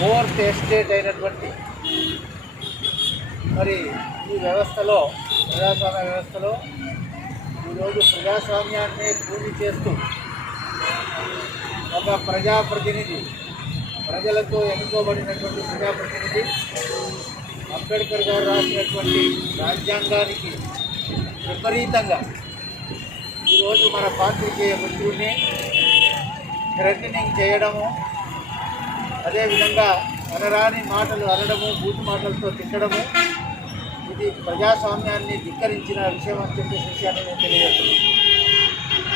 Fourth estate అయినటువంటి మరి ఈ వ్యవస్థలో ప్రజాస్వామ్య వ్యవస్థలో ఈరోజు ప్రజాస్వామ్యాన్ని పూర్తి చేస్తూ ఒక ప్రజాప్రతినిధి ప్రజలతో ఎన్నుకోబడినటువంటి ప్రజాప్రతినిధి అంబేద్కర్ గారు రాసినటువంటి రాజ్యాంగానికి విపరీతంగా ఈరోజు మన పాత్రికేయ మిత్రుడిని థ్రెటనింగ్ చేయడము అదేవిధంగా అనరాని మాటలు అనడము బూతు మాటలతో తిట్టడము ఇది ప్రజాస్వామ్యాన్ని ధిక్కరించిన విషయం అని చెప్పేసి విషయాన్ని నేను తెలియజేస్తున్నాను.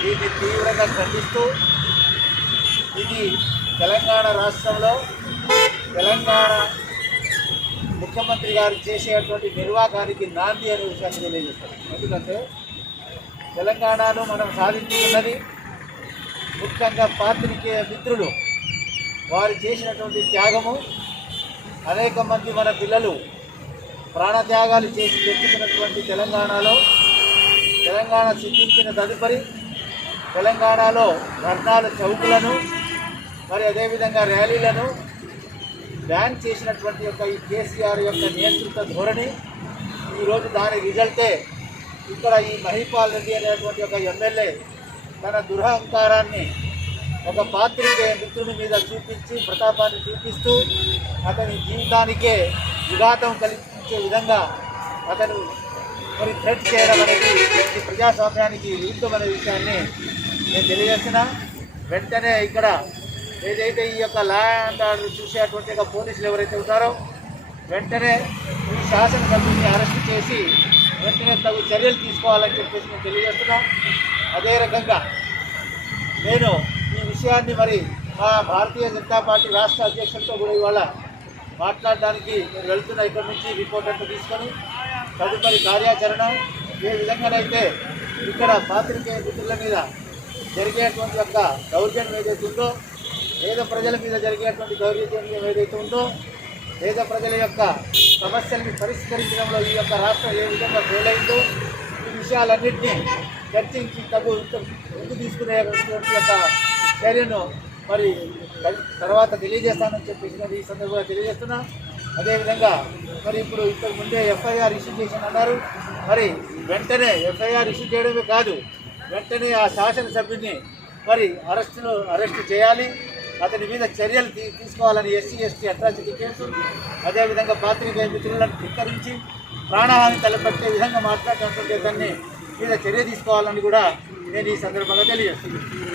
దీన్ని తీవ్రంగా ఖండిస్తూ ఇది తెలంగాణ రాష్ట్రంలో తెలంగాణ ముఖ్యమంత్రి గారు చేసేటువంటి నిర్వాహానికి నాంది అనే విషయాన్ని తెలియజేస్తాను ఎందుకంటే తెలంగాణలో మనం సాధించుకున్నది ముఖ్యంగా పాత్రికేయ మిత్రులు వారు చేసినటువంటి త్యాగము అనేక మంది మన పిల్లలు ప్రాణత్యాగాలు చేసి తెచ్చుకున్నటువంటి తెలంగాణలో తెలంగాణ సిద్ధించిన తదుపరి తెలంగాణలో ధర్నాల చౌకులను మరి అదేవిధంగా ర్యాలీలను బ్యాన్ చేసినటువంటి యొక్క ఈ కేసీఆర్ యొక్క నియంత్రిత ధోరణి ఈరోజు దాని రిజల్టే ఇక్కడ ఈ మహిపాల్ రెడ్డి అనేటువంటి ఒక ఎమ్మెల్యే తన దురహంకారాన్ని ఒక పాత్రి మిత్రుని మీద చూపించి ప్రతాపాన్ని చూపిస్తూ అతని జీవితానికే విఘాతం కల్పించే విధంగా అతను మరి థ్రెట్ చేయడం అనేది ప్రజాస్వామ్యానికి విరుద్ధమైన విషయాన్ని నేను తెలియజేస్తున్నా. వెంటనే ఇక్కడ ఏదైతే ఈ యొక్క లా అండ్ ఆర్డర్ చూసేటువంటి పోలీసులు ఎవరైతే ఉంటారో వెంటనే ఈ శాసనసభ్యుని అరెస్ట్ చేసి వెంటనే తగు చర్యలు తీసుకోవాలని చెప్పేసి నేను తెలియజేస్తున్నా. అదే రకంగా నేను విషయాన్ని మరి మా భారతీయ జనతా పార్టీ రాష్ట్ర అధ్యక్షులతో కూడా ఇవాళ మాట్లాడడానికి నేను వెళుతున్న ఇక్కడి నుంచి రిపోర్ట్ అంతా తీసుకొని. తదుపరి కార్యాచరణ. ఏ విధంగానైతే ఇక్కడ పాత్రికేయ మిత్రుల మీద జరిగేటువంటి యొక్క దౌర్జన్యం ఏదైతే ఉందో పేద ప్రజల మీద జరిగేటువంటి దౌర్జన్యం ఏదైతే ఉందో పేద ప్రజల యొక్క సమస్యల్ని పరిష్కరించడంలో ఈ యొక్క రాష్ట్రం ఏ విధంగా ఫెయిల్ అయిందో ఈ విషయాలన్నింటినీ చర్చించి తగు ముందు తీసుకునేటువంటి యొక్క చర్యను మరి తర్వాత తెలియజేస్తానని చెప్పేసి నేను ఈ సందర్భంగా తెలియజేస్తున్నా. అదేవిధంగా మరి ఇప్పుడు ఇంతకు ముందే ఎఫ్ఐఆర్ ఇష్యూ చేసిన అన్నారు మరి వెంటనే ఎఫ్ఐఆర్ ఇష్యూ చేయడమే కాదు వెంటనే ఆ శాసనసభ్యుని మరి అరెస్టును అరెస్ట్ చేయాలి. అతని మీద చర్యలు తీసుకోవాలని ఎస్సీ ఎస్టీ అట్రాసిటీ కేసు అదేవిధంగా పాత్రికేయ మిత్రులను ధిక్కరించి ప్రాణహాని తలపెట్టే విధంగా మాట్లాడుతుంటే దాన్ని మీద చర్య తీసుకోవాలని కూడా నేను ఈ సందర్భంగా తెలియజేస్తున్నాను.